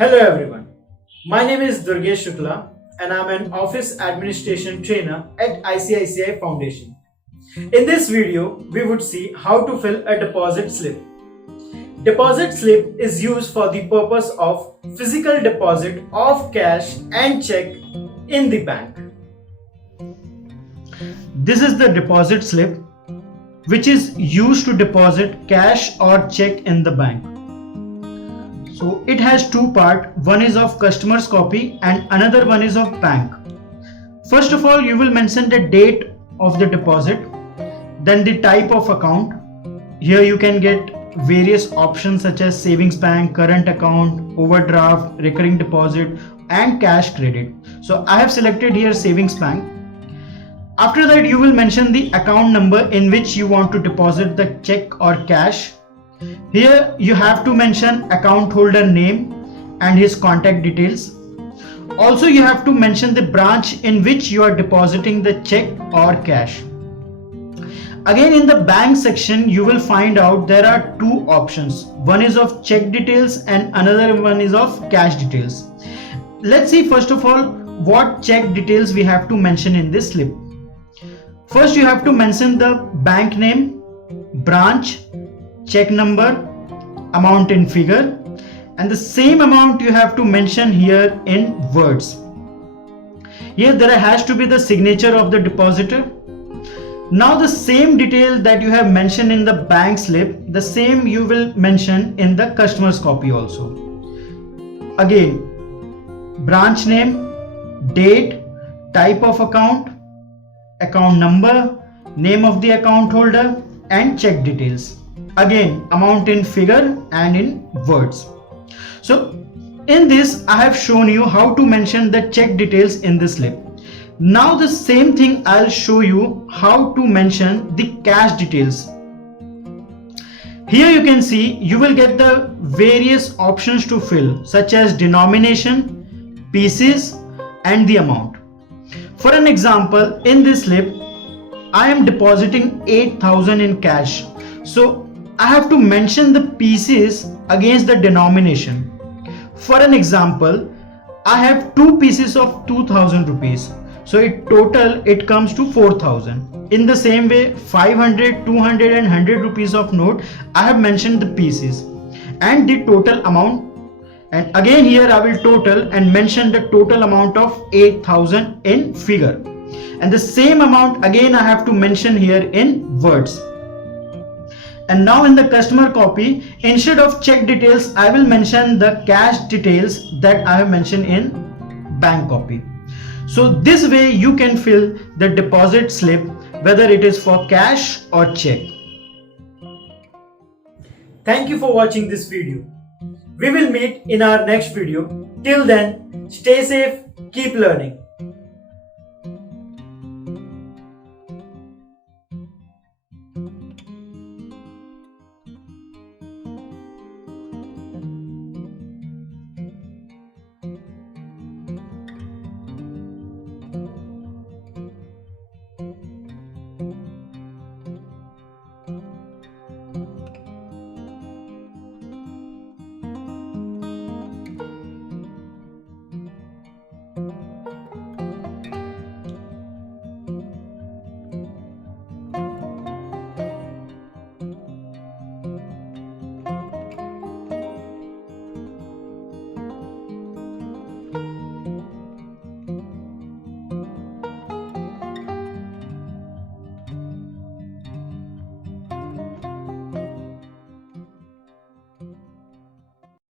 Hello everyone, my name is Durgesh Shukla and I'm an office administration trainer at ICICI Foundation. In this video, we would see how to fill a deposit slip. Deposit slip is used for the purpose of physical deposit of cash and check in the bank. This is the deposit slip which is used to deposit cash or check in the bank. So it has two parts, one is of customer's copy and another one is of bank. First of all, you will mention the date of the deposit, then the type of account. Here you can get various options such as savings bank, current account, overdraft, recurring deposit and cash credit. So I have selected here savings bank. After that, you will mention the account number in which you want to deposit the check or cash. Here you have to mention account holder name and his contact details. Also you have to mention the branch in which you are depositing the check or cash. Again, in the bank section you will find out there are two options. One is of check details and another one is of cash details. Let's see first of all what check details we have to mention in this slip. First you have to mention the bank name, branch, check number, amount in figure, and the same amount you have to mention here in words. Here there has to be the signature of the depositor. Now the same detail that you have mentioned in the bank slip, the same you will mention in the customer's copy also. Again, branch name, date, type of account, account number, name of the account holder and check details. Again, amount in figure and in words. So in this I have shown you how to mention the check details in this slip. Now the same thing I'll show you how to mention the cash details. Here you can see you will get the various options to fill such as denomination, pieces and the amount. For an example, in this slip I am depositing 8,000 in cash. So I have to mention the pieces against the denomination. For an example, I have two pieces of 2,000 rupees. So in total it comes to 4,000. In the same way, 500, 200 and 100 rupees of note, I have mentioned the pieces and the total amount. And again here I will total and mention the total amount of 8,000 in figure. And the same amount again I have to mention here in words. And now in the customer copy, instead of check details, I will mention the cash details that I have mentioned in bank copy. So this way you can fill the deposit slip whether it is for cash or check. Thank you for watching this video. We will meet in our next video. Till then, stay safe, keep learning.